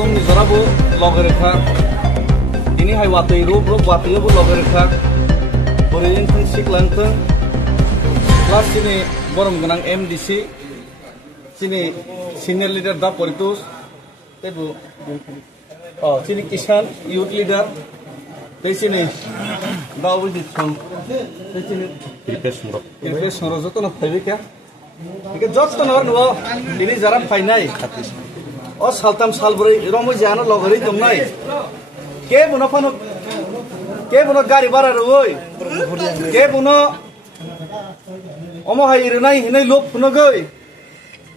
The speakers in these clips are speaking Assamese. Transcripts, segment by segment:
Matung ni zarabu logereka. Ini hai watui rup watui bu logereka. Borin pun siklanteng. Kelas sini borom genang MDC. Sini senior leader da politus. Tebu. Oh, sini Kisan youth leader. Di sini dawu di thong. Di sini Irfes Moro joto na phaibe kya? Ike joto na nuo ini jaram phainai. O saltam salburi romo jana logari domnai. Ke buno gari bara roi. Ke buno omo hai irnai hinai lop puno goi.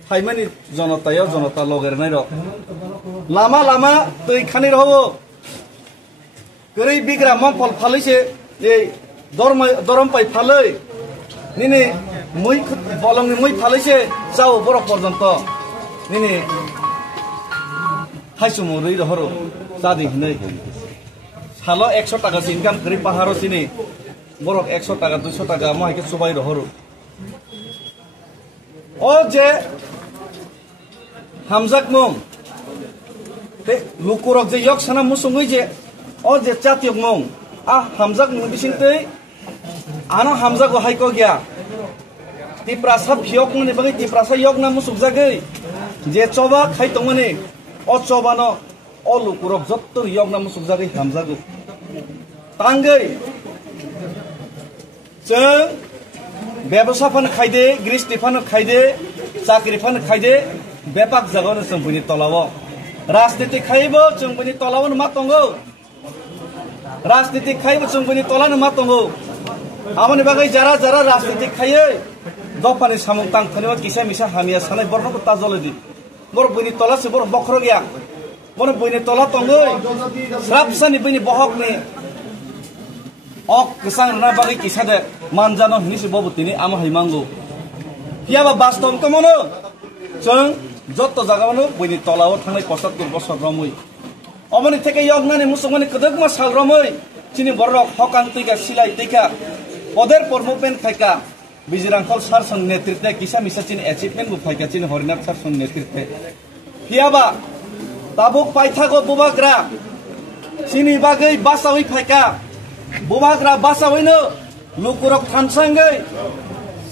Hai mani jonota yo jonota loger nai ro. Lama tui khani robo. Gari bigra mongpol phalise ei dorm pai phaloi. Nini moi bolong ni moi phalise jao borok porjonto. Nini haisumo roi rohoro jadi hinai. Halo 100 টাকা ইনকাম করি পাহাড়ো চিনি বরক 100 টাকা 200 টাকা মহাইকে সবাই রহরু ও যে হামজাক মং তে লুকুরক যে ইয়ক সানা মুসুঙ্গই যে ও যে জাতীয় মং আ হামজাক মং বিসিনতে আনা হামজাক হাইকো গিয়া তি প্রাসাদ ফিয়ক মনি বাগৈ তি প্রাসাদ ইয়ক না মুসুক জাগৈ যে চবা খাই তংমনি ও চবানো o lukurok jottor yok na musuk jari hamjagu tangei jeng ব্যবসা fan khaide gristi fan khaide chakri fan khaide bepak jagone chungpuni tolawo rajniti khaibo chungpuni tolawo ma tongo rajniti khaibo chungpuni tolano ma tongo amoni bagai jara rajniti khaiye dopani samung tang thaniwa kisa misa hamia sanai borno ta joledi bor buni tolase bor bokhro gya Bono bini tola tonggoi, serapsa ni bini bohok ni, ok kesang na bagi kisah de manjano ini si bobo tini ama himangu. Hiaba bastom to mono, ceng jotto jaga mono bini tola o tangai posat tu posat ramui. Omani teke yok nani musuk mani kedek mas hal ramui, cini borok hokang tiga silai tiga, poder por movement faika, bijirang kol sarson netritne kisah misa cini achievement bu faika cini horinat sarson netritne. Hiaba tabuk paithago bubagra sini bagai basawi phaika bubagra basawi no lukurok thamsangai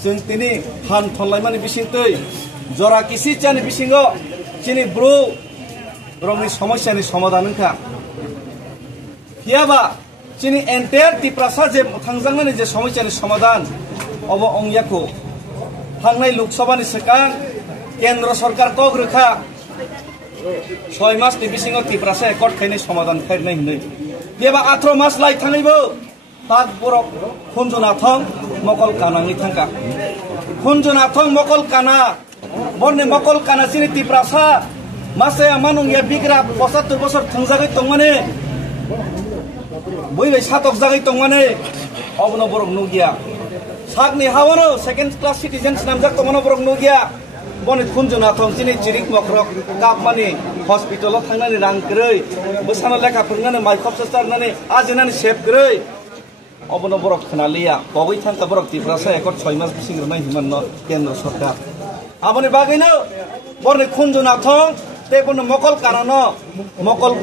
jeng tini han thonlaimani bisingtei jora kisi chani bisingo sini bro rongni samasya ni samadhan wngkha hiaba sini entire tiprasa je thangjangnani je samasya ni samadhan obo ongyako thangnai lok sabha ni sekang kendra sarkar kogrokha 6 mass ni bisingo tiprasa ekor khainai samadhan khairnai hinai deba 18 mass lai thangaibo tak borok khunjona thong mokol kanangi thangka khunjona thong mokol kana borne mokol kana sini tiprasa mase amanung ya bigra 75 বছর thangjagai tongmane boibai satok jagai tongmane obno borok nugia sakni hawano second class citizens namjak tongmano borok nugia Bonit khunjona thong sini chirik mokrok kapmani hospital thangnani rang krei bosano lekha phungnani mai khopsastarnani ajinani save krei obono borok khnalia bogoi thangka borok tiprasa ekor 6 mass bisingrnai himanno kendra sarkar aboni bagaino borni khunjona thong te bono mokol kanano mokol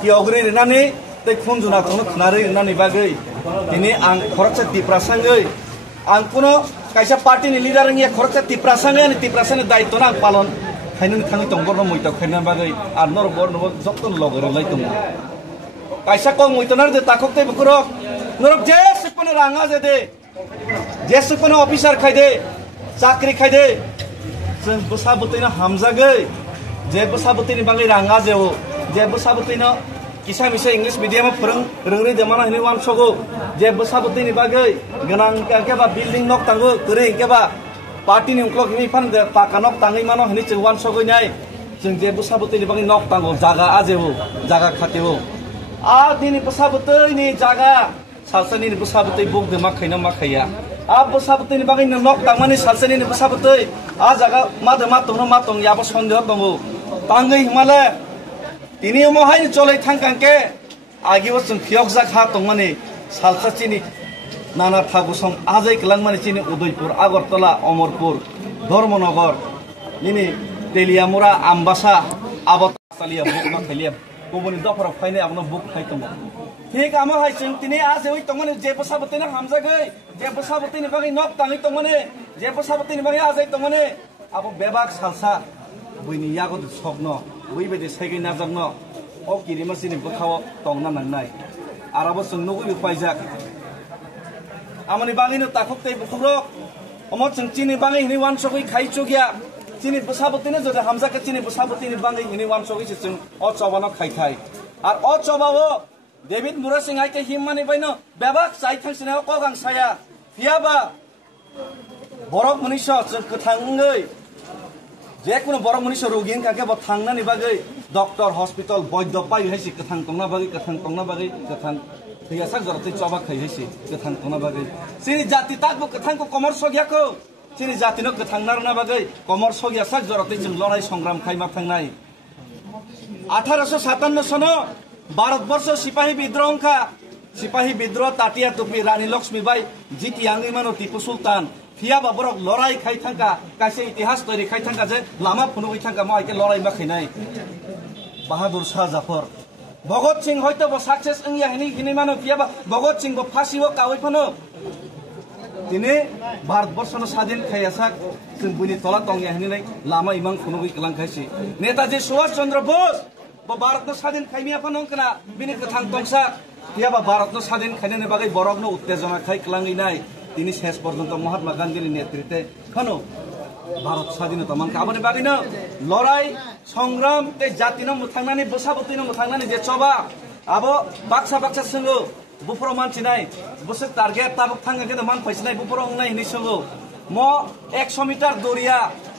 kiogri rinani te khunjona thong khnari rinani bagai ini ang khoroksa tiprasangoi ang kuno kaisa party ni leader ngia khorcha tiprasa ni daitto na palon khainun khangi tongborno muita khaina bagai ar nor borno jotton logor laitung kaisa kong muitonar de takokte bukurok norok je sipone ranga je sipone officer khaide chakri khaide jeng bosabutina hamjagai je bosabutini bagai ranga jeo je bosabutina kisa misa English medium rengri demana hini wan sogo je bosabutini bagai ganang keba building nok tango kere keba party ni uklok hini fan de pakanok tangai mano hini chwan sogo nyai jeng je bosabutini bagai nok tango jaga ajebo jaga khatebo a dini bosabutini jaga salsani ni bosabutei bog de makhaina makhaya a bosabutini bagai nok tangmani salsani ni bosabutei a jaga ma tong yabo sondeh tongo tangai himale Tini omohai cholai thangkangke agibo chung phiyok jakha tongmani salkha chini nana thagusong ajai klangmani chini Udaipur Agartala Omorpur Dharmanagar nini Teliamura Ambasa abot salia buk ma khaliam kubuni dofar faine abno buk khai tong ঠিক আমা হাইছেন তিনি আজ ওই তংনে যে বসাবতিনে হামজাগৈ যে বসাবতিনে বাগৈ নক তাঙি তংনে যে বসাবতিনে বাগৈ আজ এই তংনে আবো বেবাক সালসা বইনি ইয়াগো স্বপ্ন বইবেদে সাইগৈ নাজাগন ও কিরিমাসিনি বখাও তংনা নাंनाय আরাবো সঙ্গনগৈ পাইজাক আমনি বাগৈনো তাখকতেই বুখুরক অমত जों চিনি বাগৈ হিনি ওয়ান সগৈ খাইচুগিয়া চিনি বসাবতিনে যদি হামজাকে চিনি বসাবতিনে বাগৈ হিনি ওয়ান সগৈ जों অ চবানো খাইথাই আর অ চবাও David Murasing ay himani bayno bebak sai thangsina ko gang saya hiaba borok munisho kethangai je kono borok munisho rogin kake bo thangnani bagai doctor hospital boiddo pai haisi kethang tongna bagai kethang thiasak joroti chobak khai haisi kethang tongna bagai sini jati takbo kethang ko komor sogya ko sini jati no kethang narna bagai komor sogya sak joroti jing lorai songram khai ma thangnai 1857 সনো Bharatvarsha সিপাহী বিদ্রোহ তাটিয়া টুপি রানী লক্ষ্মীবাই জিতি আঙ্গি মানো টিপু সুলতান ফিয়া বাবরক লড়াই খাই থাকা কাছে ইতিহাস তৈরি খাই থাকা যে লামা ফুনুই থাকা মাইকে লড়াই মা খাইনাই বাহাদুর শাহ জাফর ভগৎ সিং হয়তো সাকসেস ইংয়া হিনি মানো ফিয়া ভগৎ সিং ফাঁসিও কাওই ফানো তিনি ভারতবর্ষ স্বাধীন খাইয়াসাক जों बुनि तला तंगिया हिनि लामा इमां फुनुगै कलां खाइसि नेताजी सुभाष चंद्र बोस भारत स्वाधीन खाइमिया फनंकना बिनि कथां तंसा हियाबा भारत स्वाधीन खाइने बागै बरकनो उत्तेजना खाइ कलांगिनाय তিনি শেষ পর্যন্ত মহাত্মা গান্ধীর নেতৃত্বে খানো ভারত স্বাধীনতা মান কাবনে বাগিনো লড়াই সংগ্রাম তে জাতিনো মুথাंनानै বসাবতিনো মুথাंनानै যে চবা আবো বাক্সা সঙ্গ বুফর মানছিনাই বসে টার্গেট তাবক থাঙ্গে কেন মান ফাইছিনাই বুফরংনাই হিনি সঙ্গ म 100 মিটার দৌড়িয়া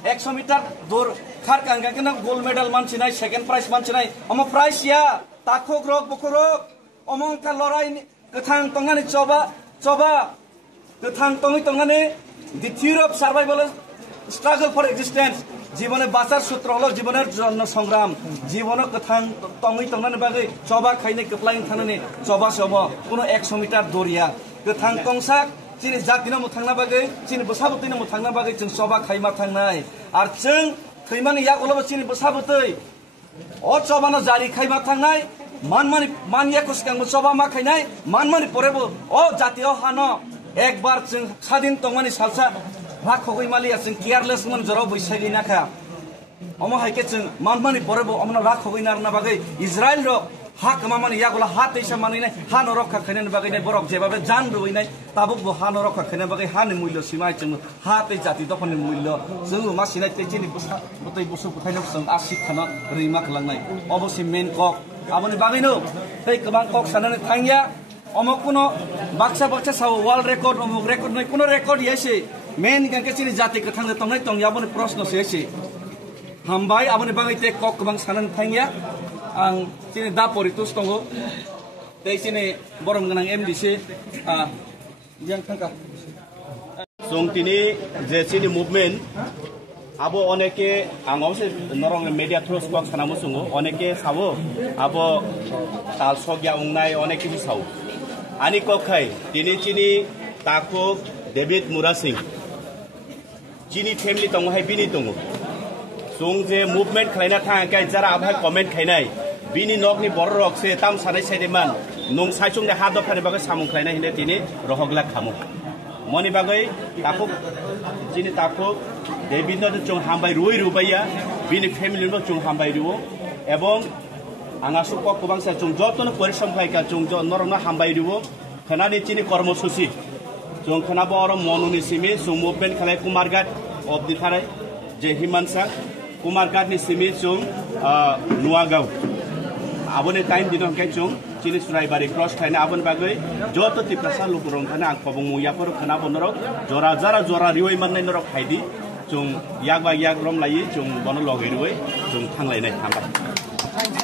100 মিটার দৌড় খার কাঙ্গা কেন গোল্ড মেডেল মানছিনাই সেকেন্ড প্রাইজ মানছিনাই অম প্রাইজ ইয়া তাখক রক বখরক অমংকা লড়াই কথাং তংনানি চবা কথাং তংনানি the theory of survival struggle for existence জীবনে বাঁচার সূত্র হলো জীবনের জন্য সংগ্রাম জীবন কথাং তংনানি বাগৈ চবা খাইনে কপ্লাইন থানানি চবা সব কোনো 100 মিটার দৌড়িয়া কথাং তংসাক চিনি জাতিनो मुथांना बागै चिनि बसाबतिनो मुथांना बागै जों सबा खाइमा थांनाय आर जों खैमानि यागलबो चिनि बसाबतै अ चबानो जारि खाइमा थांनाय मानया कुसकांबो सबा मा खाइनाय मानमानि परेबो अ जातियाव हानो एक बार जों खादिन तंमानि सालसा राखगै मालिया जों केयारलेस मन जराव बैसागै नाखा अम हाइके जों मानमानि परेबो अमना राखगै नारना बागै इजराइल रो हाक मामानि यागला हात ऐसा मानिनाय हानो रखा खैनानि बागैनाय बरक जेबाबे जान रुइनाय ताबुक हानो रखा खैना बागै हानि मूल्य सिमाय जों हात जाति दफानि मूल्य जों मासिनाय तेजिनि बतै बुसु बुथायनो जों आसिक खाना रैमा खलांनाय अबसि मेन कक आबनि बागैनो तै गोबां कक सानानै थांगिया अमक कुनो बाक्सा साव वर्ल्ड रेकर्ड अमक रेकर्ड नै कुनो रेकर्ड यासे मेन गांके चिनि जाति कथांनो तंनाय तं याबनि प्रश्न सेसे हामबाय आबनि बागै ते कक गोबां सानानै थांगिया आं चिनि दा परितोष दङ तै चिनि बरम गोनां एमडिसि yang थांगा जों तिनि जे चिनि मुभमेन्ट आबो अनेके आं अबसे नरं मिडिया थ्रुस को सानामो सुङो अनेके सावो आबो ताल सग्या उंनाय अनेके सावो आनि कखाय तिनि चिनि ताको डेभिड मुरासिं चिनि फेमिलि दङ हाय बिनि दङ जों जे मुभमेन्ट खालायना थांगाय जरा आबहा कमेन्ट खायनाय बिनि नगनि बर रकसे ताम सानै साइदेमान नं साइचुंनि हा दफानि बागै सामुं खायनाय हिने तिनि रहगला खामु मनि बागै ताको जिनि ताको डेभिड न जों हामबाय रुबाया बिनि फेमिलि न जों हामबाय रुओ एवं आंगा सुपक गोबांसा जों जतनो परिश्रम खायका जों ज नरना हामबाय रुओ खनानि चिनि कर्मसूचि जों खनाबो अर मनुनि सिमि जों मुभमेन्ट खालाय कुमारघाट अफ दि थाराय जे हिमानसा कुमारघाटनि सिमि जों नुवागाव आबोने टाइम दिन हंके जों चिनि सुराइबारि क्रस थायना आबोन बागै जत तिप्रासा लुकुरं थाना आं खबं मुयाफोर खना बनरक जरा रिवै माननाय नरक हायदि जों याग रम लायो जों बन लगै रुवै जों थांलायनाय थांबाय